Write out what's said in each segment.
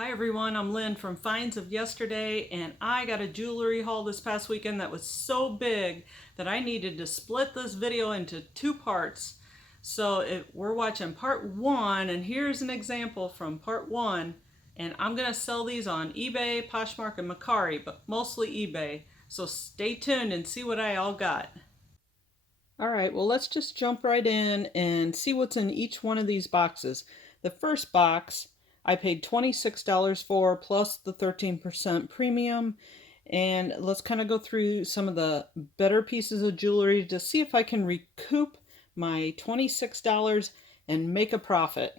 Hi everyone, I'm Lynn from Finds of Yesterday, and I got a jewelry haul this past weekend that was so big that I needed to split this video into two parts. So we're watching part one, and here's an example from part one, and I'm going to sell these on eBay, Poshmark, and Mercari, but mostly eBay. So stay tuned and see what I all got. All right, well, let's just jump right in and see what's in each one of these boxes. The first box I paid $26 for plus the 13% premium. And let's kind of go through some of the better pieces of jewelry to see if I can recoup my $26 and make a profit.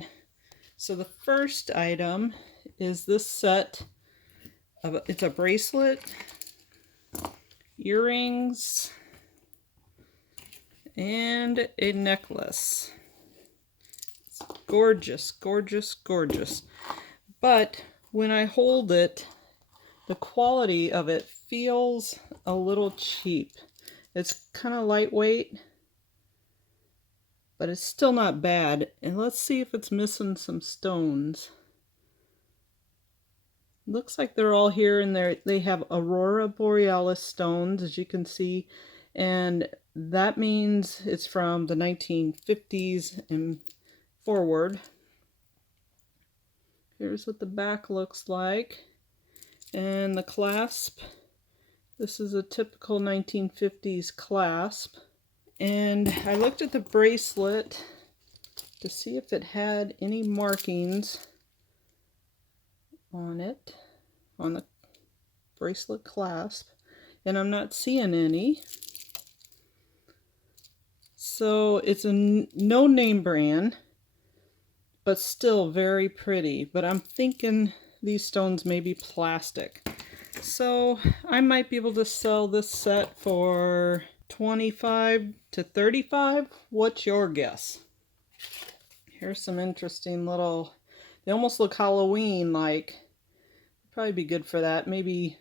So the first item is this set of, it's a bracelet, earrings, and a necklace. It's gorgeous, gorgeous, gorgeous. But when I hold it, the quality of it feels a little cheap. It's kind of lightweight, but it's still not bad. And let's see if it's missing some stones. Looks like they're all here, and they have Aurora Borealis stones, as you can see, and that means it's from the 1950s and forward. Here's what the back looks like. And the clasp, this is a typical 1950s clasp. And I looked at the bracelet to see if it had any markings on it, on the bracelet clasp, and I'm not seeing any. So it's a no name brand, but still very pretty. But I'm thinking these stones may be plastic. So I might be able to sell this set for $25 to $35. What's your guess? Here's some interesting little, they almost look Halloween like. Probably be good for that. Maybe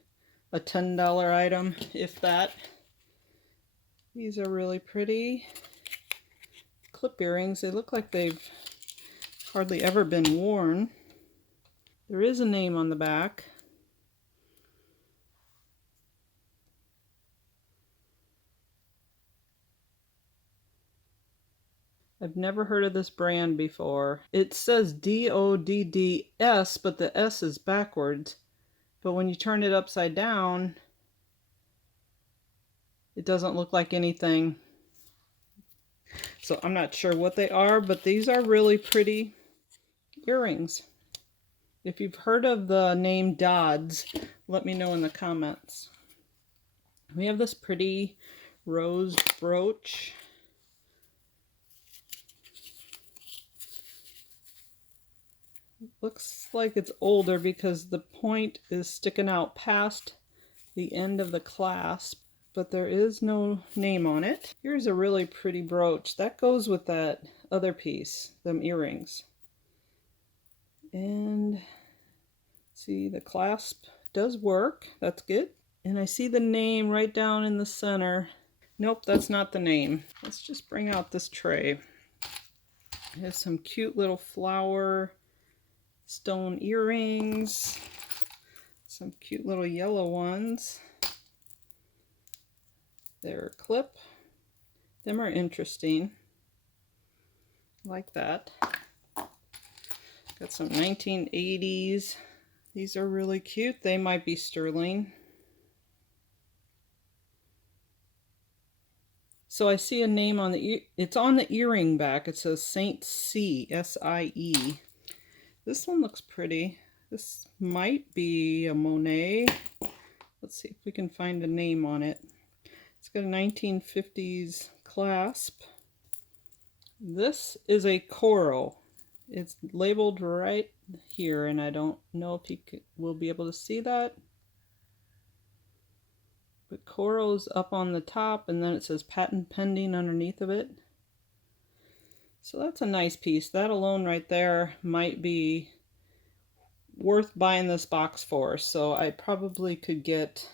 a $10 item, if that. These are really pretty. Clip earrings. They look like they've hardly ever been worn. There is a name on the back. I've never heard of this brand before. It says DODDS, but the S is backwards. But when you turn it upside down, it doesn't look like anything. So I'm not sure what they are, but these are really pretty earrings. If you've heard of the name Dodds, let me know in the comments. We have this pretty rose brooch. Looks like it's older because the point is sticking out past the end of the clasp, but there is no name on it. Here's a really pretty brooch. That goes with that other piece, them earrings. And see, the clasp does work. That's good. And I see the name right down in the center. Nope, that's not the name. Let's just bring out this tray. It has some cute little flower stone earrings. Some cute little yellow ones. They're a clip. Them are interesting. Like that. Got some 1980s. These are really cute. They might be sterling. So I see a name on the it's on the earring back. It says Saint C, S-I-E. This one looks pretty. This might be a Monet. Let's see if we can find a name on it. It's got a 1950s clasp. This is a coral. It's labeled right here, and I don't know if you will be able to see that. But coral's up on the top, and then it says patent pending underneath of it. So that's a nice piece. That alone right there might be worth buying this box for. So I probably could get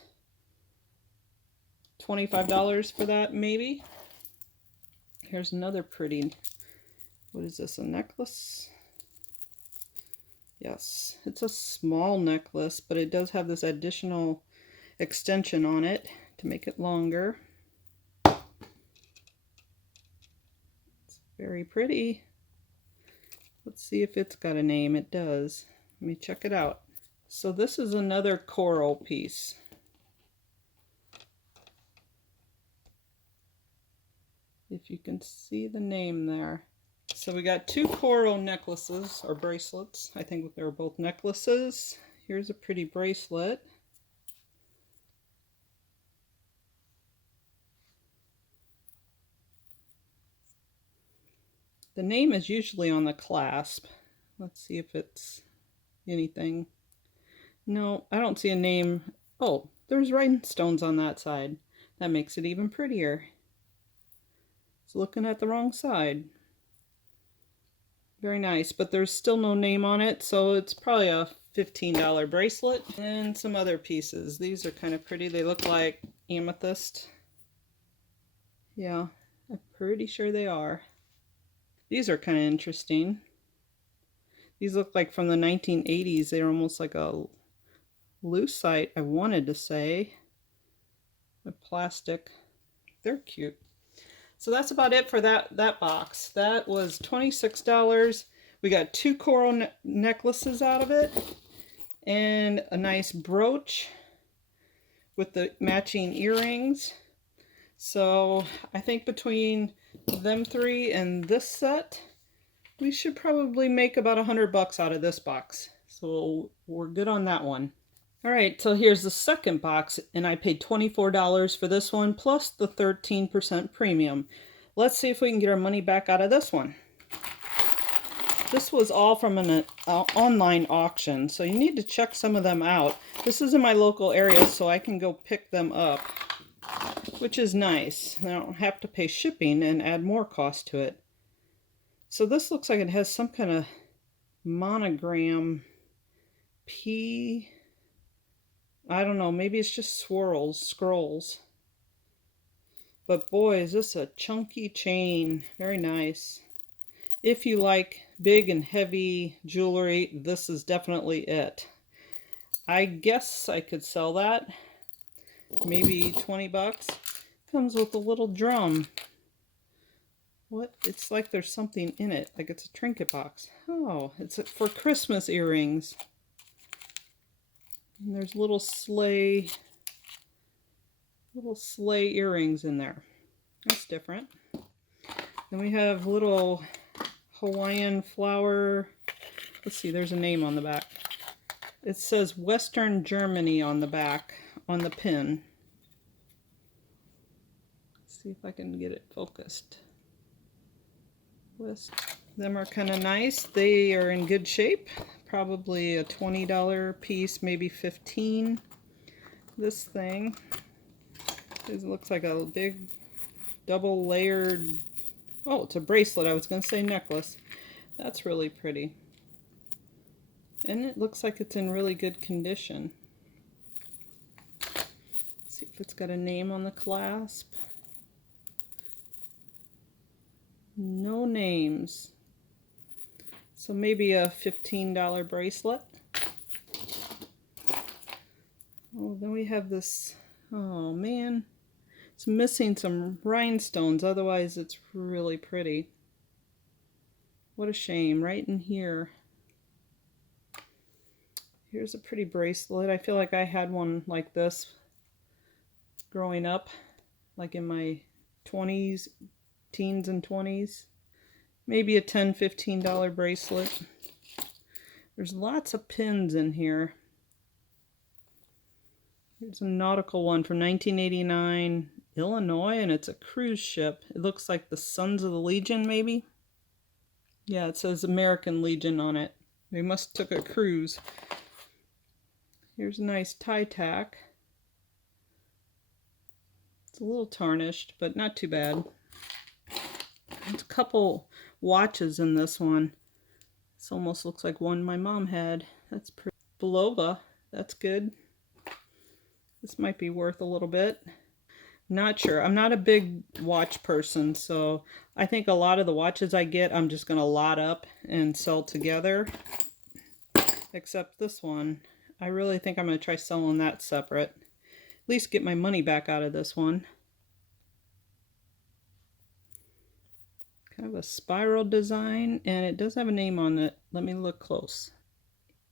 $25 for that, maybe. Here's another pretty, what is this, a necklace? Yes, it's a small necklace, but it does have this additional extension on it to make it longer. It's very pretty. Let's see if it's got a name. It does. Let me check it out. So this is another coral piece. If you can see the name there. So we got two coral necklaces, or bracelets. I think they're both necklaces. Here's a pretty bracelet. The name is usually on the clasp. Let's see if it's anything. No, I don't see a name. Oh, there's rhinestones on that side. That makes it even prettier. It's looking at the wrong side. Very nice, but there's still no name on it, so it's probably a $15 bracelet. And some other pieces. These are kind of pretty. They look like amethyst. Yeah, I'm pretty sure they are. These are kind of interesting. These look like from the 1980s. They're almost like a lucite, I wanted to say. With plastic. They're cute. So that's about it for that box. That was $26. We got two coral necklaces out of it. And a nice brooch with the matching earrings. So I think between them three and this set, we should probably make about $100 out of this box. So we're good on that one. All right, so here's the second box, and I paid $24 for this one, plus the 13% premium. Let's see if we can get our money back out of this one. This was all from an online auction, so you need to check some of them out. This is in my local area, so I can go pick them up, which is nice. I don't have to pay shipping and add more cost to it. So this looks like it has some kind of monogram P. I don't know, maybe it's just scrolls. But boy, is this a chunky chain. Very nice. If you like big and heavy jewelry, this is definitely it. I guess I could sell that. Maybe 20 bucks. Comes with a little drum. What? It's like there's something in it. Like it's a trinket box. Oh, it's for Christmas earrings. And there's little sleigh earrings in there. That's different. Then we have little Hawaiian flower. Let's see, there's a name on the back. It says Western Germany on the back, on the pin. Let's see if I can get it focused. Them are kind of nice. They are in good shape. Probably a $20 piece, maybe $15. This thing, it looks like a big double layered, oh, it's a bracelet. I was going to say necklace. That's really pretty. And it looks like it's in really good condition. Let's see if it's got a name on the clasp. No names. So maybe a $15 bracelet. Oh, then we have this, oh man, it's missing some rhinestones, otherwise it's really pretty. What a shame, right in here. Here's a pretty bracelet. I feel like I had one like this growing up, like in my 20s, teens and 20s. Maybe a $10, $15 bracelet. There's lots of pins in here. Here's a nautical one from 1989, Illinois, and it's a cruise ship. It looks like the Sons of the Legion, maybe? Yeah, it says American Legion on it. They must have took a cruise. Here's a nice tie tack. It's a little tarnished, but not too bad. There's a couple watches in this one. This almost looks like one my mom had. That's pretty. Bulova, that's good. This might be worth a little bit. Not sure. I'm not a big watch person, so I think a lot of the watches I get, I'm just going to lot up and sell together. except this one. I really think I'm going to try selling that separate. At least get my money back out of this one. Kind of a spiral design, and it does have a name on it. Let me look close.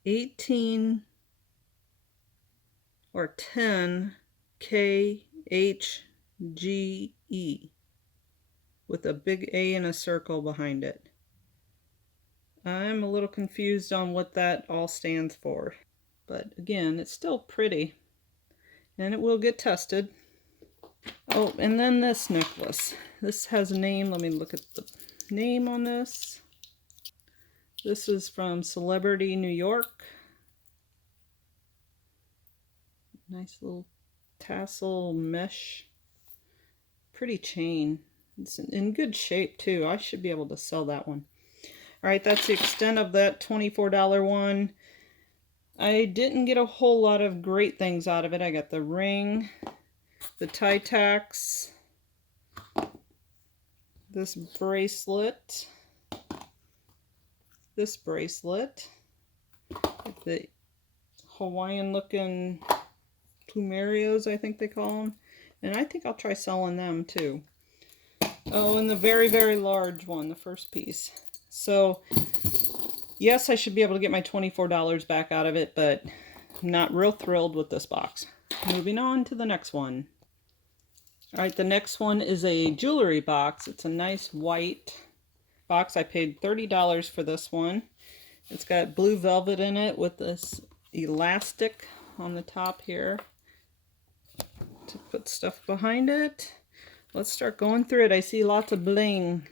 18 or 10 KHGE with a big A and a circle behind it. I'm a little confused on what that all stands for, but again, it's still pretty, and it will get tested. Oh, and then this necklace. This has a name. Let me look at the name on this. This is from Celebrity New York. Nice little tassel mesh. Pretty chain. It's in good shape too. I should be able to sell that one. Alright, that's the extent of that $24 one. I didn't get a whole lot of great things out of it. I got the ring, the tie tacks, this bracelet, the Hawaiian looking plumerios, I think they call them. And I think I'll try selling them too. Oh, and the very, very large one, the first piece. So, yes, I should be able to get my $24 back out of it, but I'm not real thrilled with this box. Moving on to the next one. Alright, the next one is a jewelry box. It's a nice white box. I paid $30 for this one. It's got blue velvet in it with this elastic on the top here to put stuff behind it. Let's start going through it. I see lots of bling,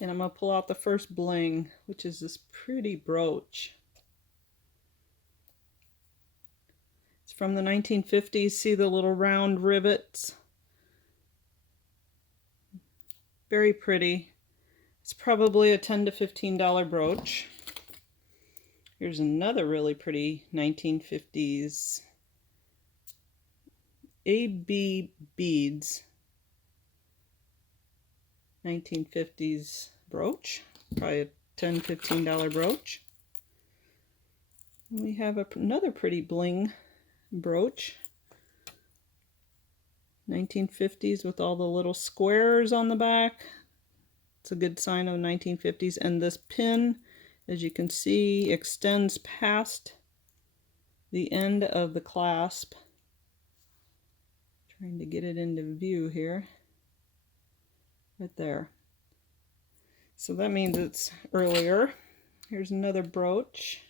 and I'm going to pull out the first bling, which is this pretty brooch. It's from the 1950s. See the little round rivets? Very pretty. It's probably a $10 to $15 brooch. Here's another really pretty 1950s AB beads 1950s brooch, probably a $10 to $15 brooch. And we have another pretty bling brooch, 1950s with all the little squares on the back. It's a good sign of 1950s. And this pin, as you can see, extends past the end of the clasp. Trying to get it into view here. Right there. So that means it's earlier. Here's another brooch.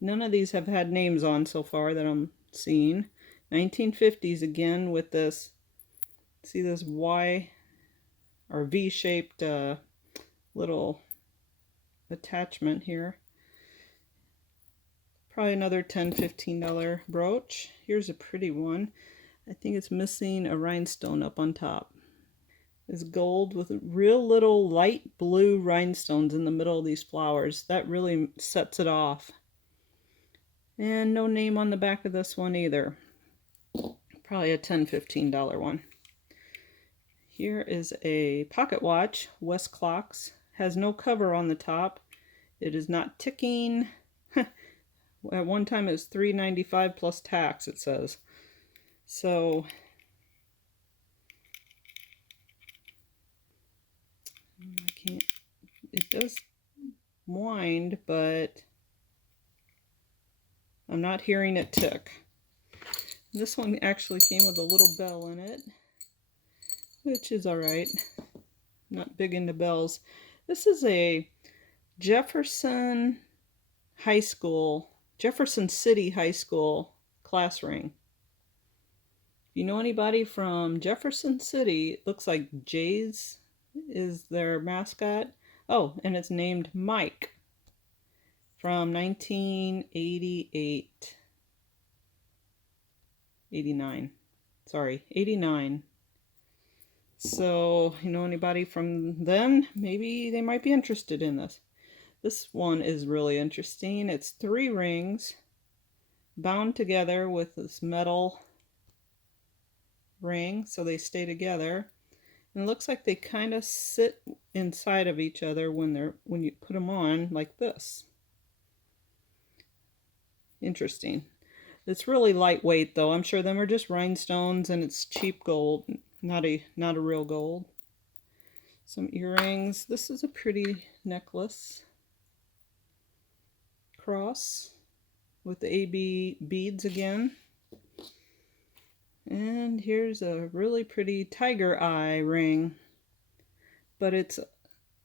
None of these have had names on so far that I'm seeing. 1950s again with this, see this Y or V-shaped little attachment here. Probably another $10, $15 brooch. Here's a pretty one. I think it's missing a rhinestone up on top. It's gold with real little light blue rhinestones in the middle of these flowers. That really sets it off. And no name on the back of this one either. Probably a $10, $15 one. Here is a pocket watch, West Clocks. Has no cover on the top. It is not ticking. At one time it was $3.95 plus tax, it says. So I can't, it does wind, but I'm not hearing it tick. This one actually came with a little bell in it, which is alright. Not big into bells. This is a Jefferson City High School class ring. If you know anybody from Jefferson City, it looks like Jays is their mascot. Oh, and it's named Mike from 1988. 89. Sorry, 89. So, you know anybody from then? Maybe they might be interested in this. This one is really interesting. It's 3 rings bound together with this metal ring so they stay together. And it looks like they kind of sit inside of each other when you put them on like this. Interesting. It's really lightweight though. I'm sure them are just rhinestones and it's cheap gold, not a real gold. Some earrings. This is a pretty necklace. Cross with the AB beads again. And here's a really pretty tiger eye ring. But it's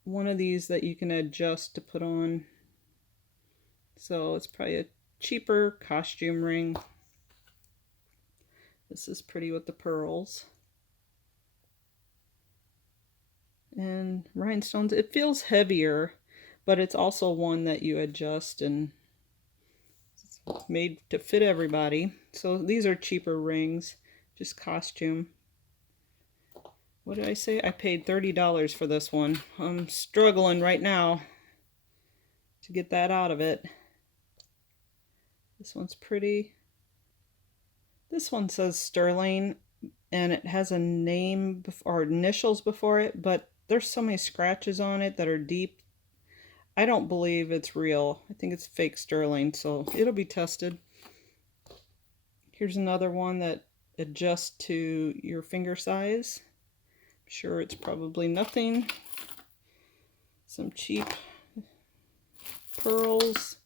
one of these that you can adjust to put on. So it's probably a cheaper costume ring. This is pretty with the pearls. And rhinestones. It feels heavier, but it's also one that you adjust and it's made to fit everybody. So these are cheaper rings, just costume. What did I say? I paid $30 for this one. I'm struggling right now to get that out of it. This one's pretty. This one says sterling and it has a name or initials before it, but there's so many scratches on it that are deep. I don't believe it's real. I think it's fake sterling, so it'll be tested. Here's another one that adjusts to your finger size. I'm sure it's probably nothing. Some cheap pearls.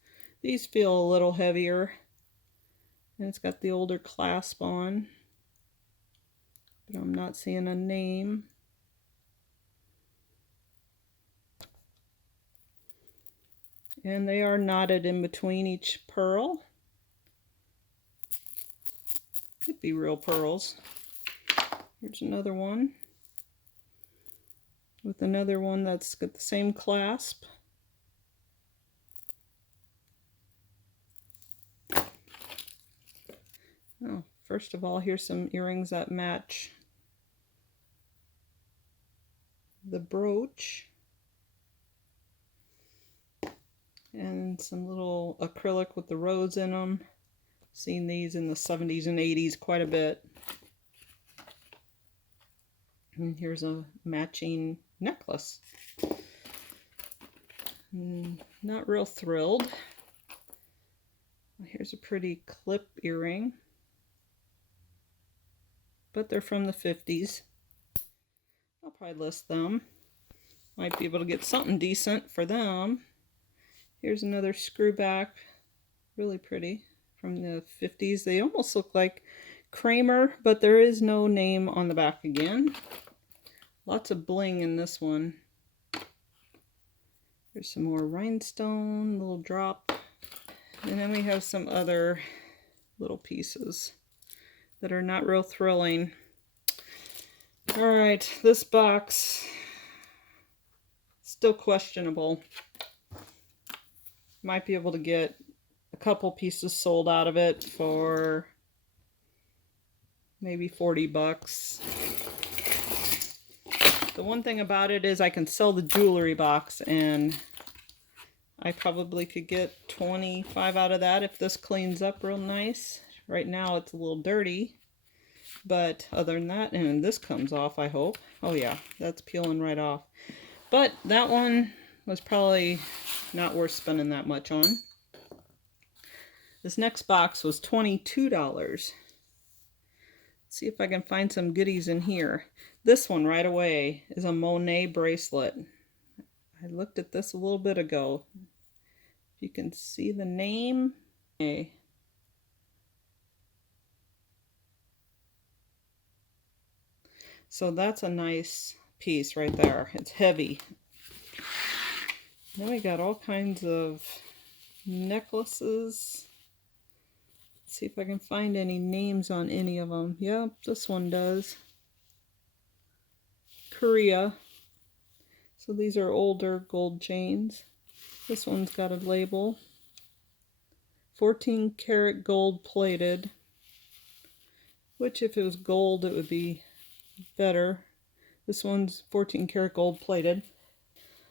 These feel a little heavier. And it's got the older clasp on. But I'm not seeing a name. And they are knotted in between each pearl. Could be real pearls. Here's another one. With another one that's got the same clasp. Oh, first of all, here's some earrings that match the brooch. And some little acrylic with the rose in them. Seen these in the 70s and 80s quite a bit. And here's a matching necklace. Not real thrilled. Here's a pretty clip earring. But they're from the 50s. I'll probably list them. Might be able to get something decent for them. Here's another screw back. Really pretty. From the 50s. They almost look like Kramer, but there is no name on the back again. Lots of bling in this one. There's some more rhinestone, little drop. And then we have some other little pieces that are not real thrilling. Alright, this box, still questionable. Might be able to get a couple pieces sold out of it for maybe 40 bucks. The one thing about it is I can sell the jewelry box and I probably could get 25 out of that if this cleans up real nice. Right now it's a little dirty, but other than that, and this comes off, I hope. Oh yeah, that's peeling right off. But that one was probably not worth spending that much on. This next box was $22. Let's see if I can find some goodies in here. This one right away is a Monet bracelet. I looked at this a little bit ago. If you can see the name. Okay. So that's a nice piece right there. It's heavy. Then we got all kinds of necklaces. Let's see if I can find any names on any of them. Yep, this one does. Korea. So these are older gold chains. This one's got a label. 14 karat gold plated. Which if it was gold it would be better. This one's 14 karat gold plated.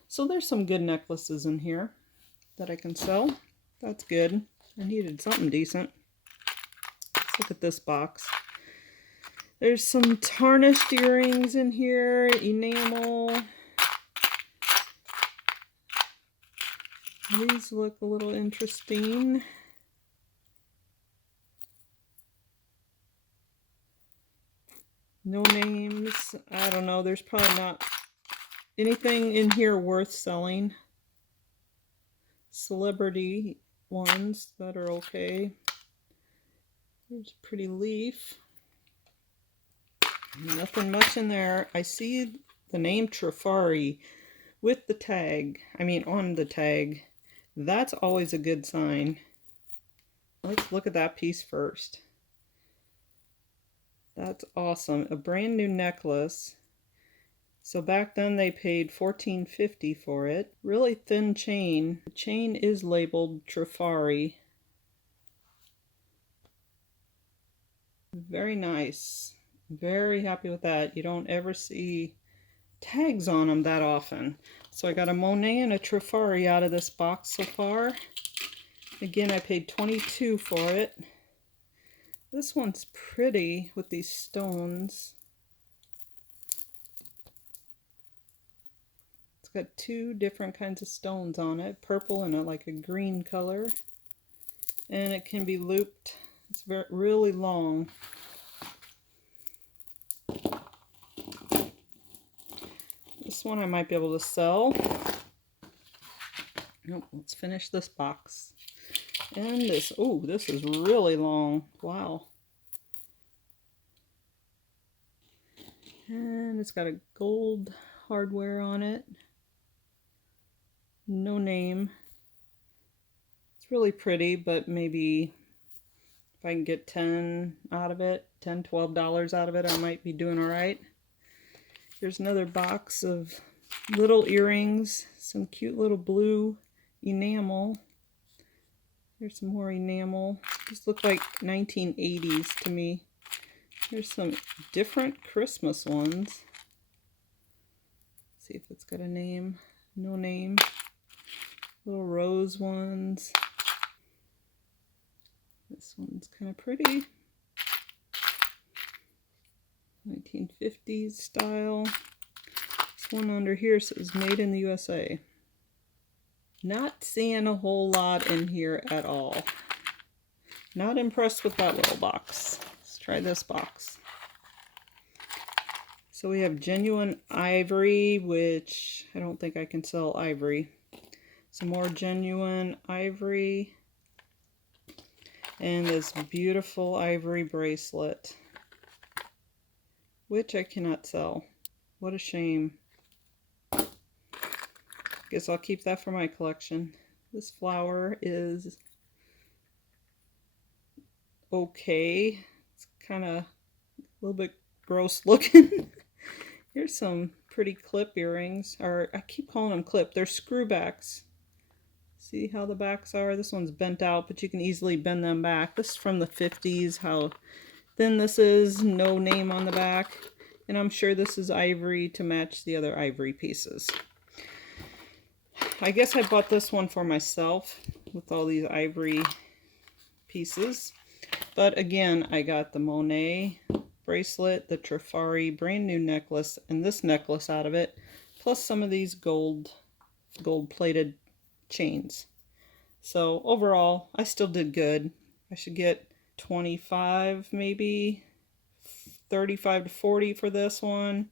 So there's some good necklaces in here that I can sell. That's good. I needed something decent. Let's look at this box. There's some tarnished earrings in here, enamel. These look a little interesting. No names. I don't know. There's probably not anything in here worth selling. Celebrity ones that are okay. There's a pretty leaf. Nothing much in there. I see the name Trifari with the tag. I mean, on the tag. That's always a good sign. Let's look at that piece first. That's awesome. A brand new necklace. So back then they paid $14.50 for it. Really thin chain. The chain is labeled Trifari. Very nice. Very happy with that. You don't ever see tags on them that often. So I got a Monet and a Trifari out of this box so far. Again, I paid $22 for it. This one's pretty with these stones. It's got two different kinds of stones on it, purple and like a green color. And it can be looped. It's really long. This one I might be able to sell. Nope, let's finish this box. And this, oh, this is really long. Wow. And it's got a gold hardware on it. No name. It's really pretty, but maybe if I can get 10 out of it, $10, $12 out of it, I might be doing all right. Here's another box of little earrings, some cute little blue enamel. Here's some more enamel. These look like 1980s to me. Here's some different Christmas ones. Let's see if it's got a name. No name. Little rose ones. This one's kind of pretty. 1950s style. This one under here says made in the USA. Not seeing a whole lot in here at all. Not impressed with that little box. Let's try this box. So we have genuine ivory, which I don't think I can sell ivory. Some more genuine ivory. And this beautiful ivory bracelet, which I cannot sell. What a shame. Guess I'll keep that for my collection. This flower is okay. It's kind of a little bit gross looking. Here's some pretty clip earrings, or I keep calling them clip. They're screwbacks. See how the backs are? This one's bent out, but you can easily bend them back. This is from the 50s, how thin this is, no name on the back. And I'm sure this is ivory to match the other ivory pieces. I guess I bought this one for myself with all these ivory pieces. But again, I got the Monet bracelet, the Trifari brand new necklace, and this necklace out of it, plus some of these gold plated chains. So overall, I still did good. I should get 25, maybe 35 to 40 for this one,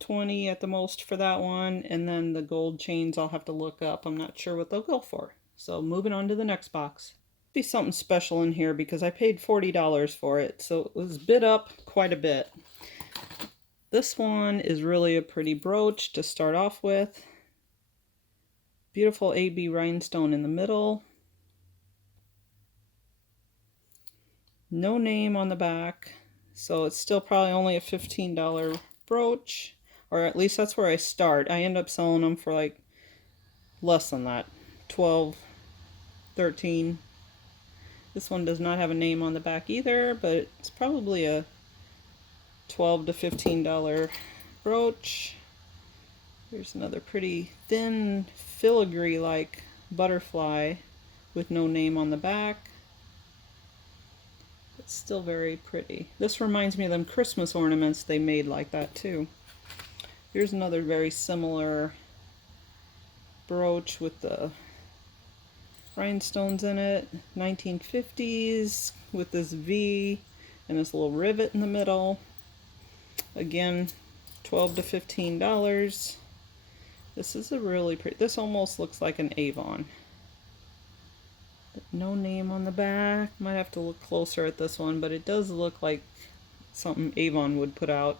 20 at the most for that one, and then the gold chains I'll have to look up. I'm not sure what they'll go for. So moving on to the next box. Be something special in here because I paid $40 for it, so it was bid up quite a bit. This one is really a pretty brooch to start off with. Beautiful AB rhinestone in the middle. No name on the back, so it's still probably only a $15 brooch, or at least that's where I start. I end up selling them for like less than that, 12, 13. This one does not have a name on the back either, but it's probably a $12 to $15 brooch. Here's another pretty thin filigree-like butterfly with no name on the back. It's still very pretty. This reminds me of them Christmas ornaments they made like that too. Here's another very similar brooch with the rhinestones in it, 1950s, with this V and this little rivet in the middle. Again, $12 to $15. This is a really pretty, this almost looks like an Avon. But no name on the back. Might have to look closer at this one, but it does look like something Avon would put out.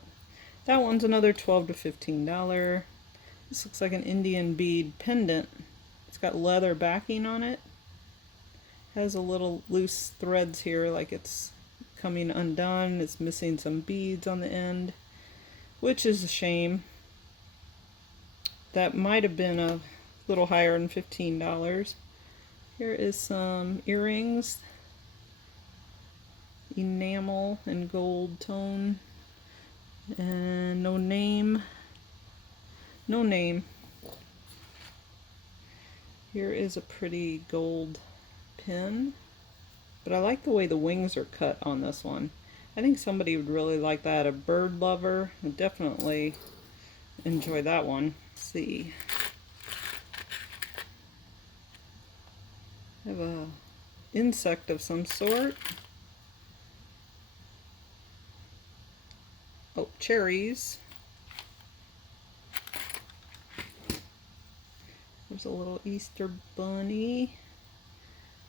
That one's another $12 to $15. This looks like an Indian bead pendant. It's got leather backing on it. Has a little loose threads here, like it's coming undone. It's missing some beads on the end, which is a shame. That might have been a little higher than $15. Here is some earrings, enamel and gold tone, and no name. No name. Here is a pretty gold pin, but I like the way the wings are cut on this one. I think somebody would really like that. A bird lover would definitely enjoy that one. Let's see. I have a insect of some sort. Oh, cherries. There's a little Easter bunny.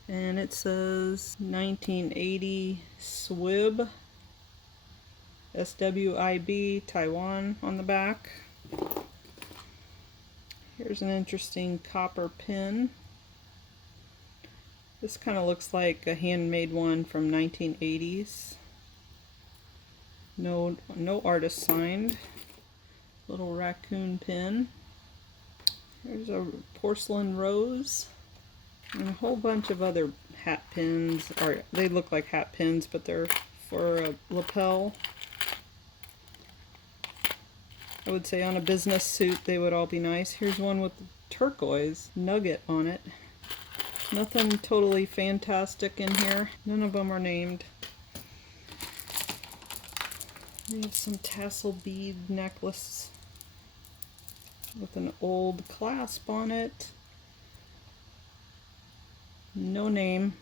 And it says 1980 SWIB, SWIB, Taiwan on the back. Here's an interesting copper pin. This kind of looks like a handmade one from 1980s. No artist signed. Little raccoon pin. There's a porcelain rose. And a whole bunch of other hat pins, or they look like hat pins, but they're for a lapel. I would say on a business suit they would all be nice. Here's one with turquoise nugget on it. Nothing totally fantastic in here. None of them are named. We have some tassel bead necklace with an old clasp on it. No name.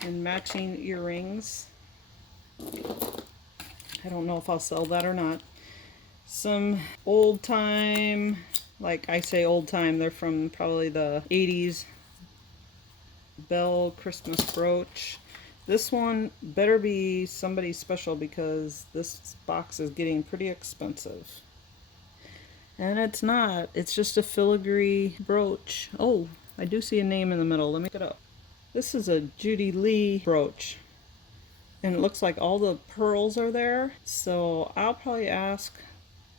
And matching earrings. I don't know if I'll sell that or not. Some old time, like I say old time, they're from probably the 80s. Bell Christmas brooch. This one better be somebody special because this box is getting pretty expensive. And it's not. It's just a filigree brooch. Oh, I do see a name in the middle. Let me get it up. This is a Judy Lee brooch. And it looks like all the pearls are there. So I'll probably ask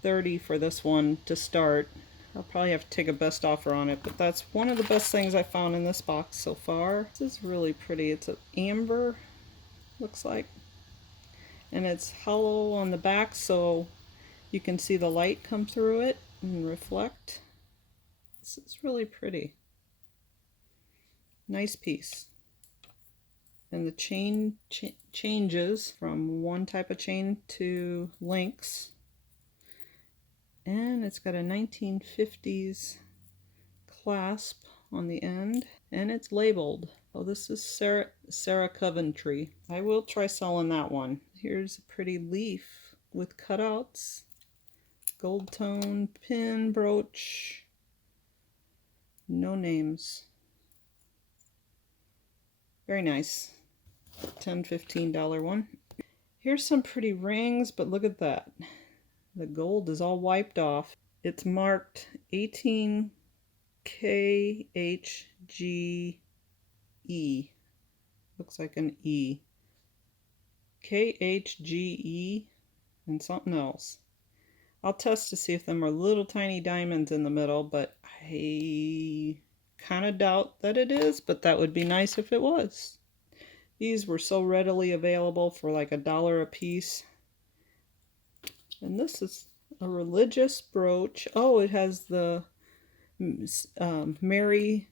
$30 for this one to start. I'll probably have to take a best offer on it, but that's one of the best things I found in this box so far. This is really pretty. It's an amber, looks like. And it's hollow on the back so you can see the light come through it and reflect. This is really pretty. Nice piece. And the chain changes from one type of chain to links. And it's got a 1950s clasp on the end. And it's labeled. Oh, this is Sarah Coventry. I will try selling that one. Here's a pretty leaf with cutouts. Gold tone pin brooch. No names. Very nice. $10, $15 one. Here's some pretty rings, but look at that. The gold is all wiped off. It's marked 18 KHGE. Looks like an E. KHGE and something else. I'll test to see if them are little tiny diamonds in the middle, but I kind of doubt that it is, but that would be nice if it was. These were so readily available for like $1 a piece. And this is a religious brooch. Oh, it has the Mary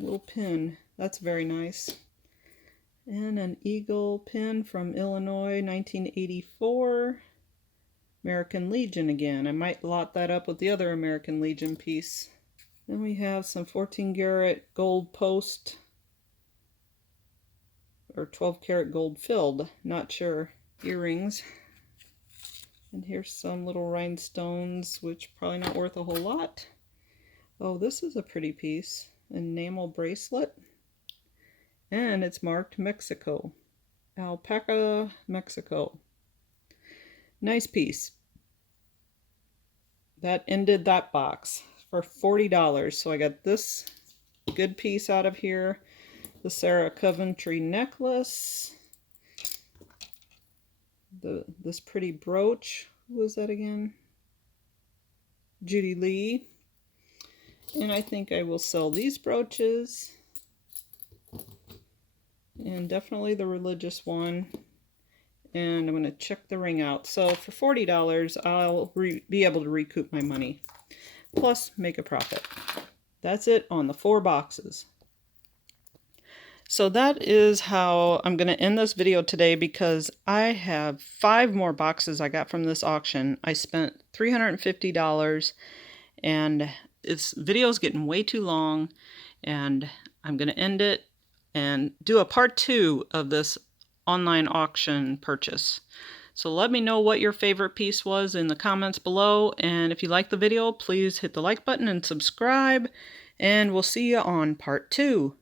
little pin. That's very nice. And an eagle pin from Illinois, 1984. American Legion again. I might lot that up with the other American Legion piece. Then we have some 14 karat gold post, or 12 karat gold filled, not sure. Earrings. And here's some little rhinestones, which probably not worth a whole lot. Oh, this is a pretty piece. Enamel bracelet. And it's marked Mexico. Alpaca, Mexico. Nice piece. That ended that box for $40. So I got this good piece out of here. The Sarah Coventry necklace. This pretty brooch. Who was that again? Judy Lee. And I think I will sell these brooches. And definitely the religious one. And I'm going to check the ring out. So for $40, I'll be able to recoup my money. Plus make a profit. That's it on the 4 boxes. So that is how I'm going to end this video today, because I have 5 more boxes I got from this auction. I spent $350 and this video is getting way too long, and I'm going to end it and do a part 2 of this online auction purchase. So let me know what your favorite piece was in the comments below, and if you like the video, please hit the like button and subscribe, and we'll see you on part 2.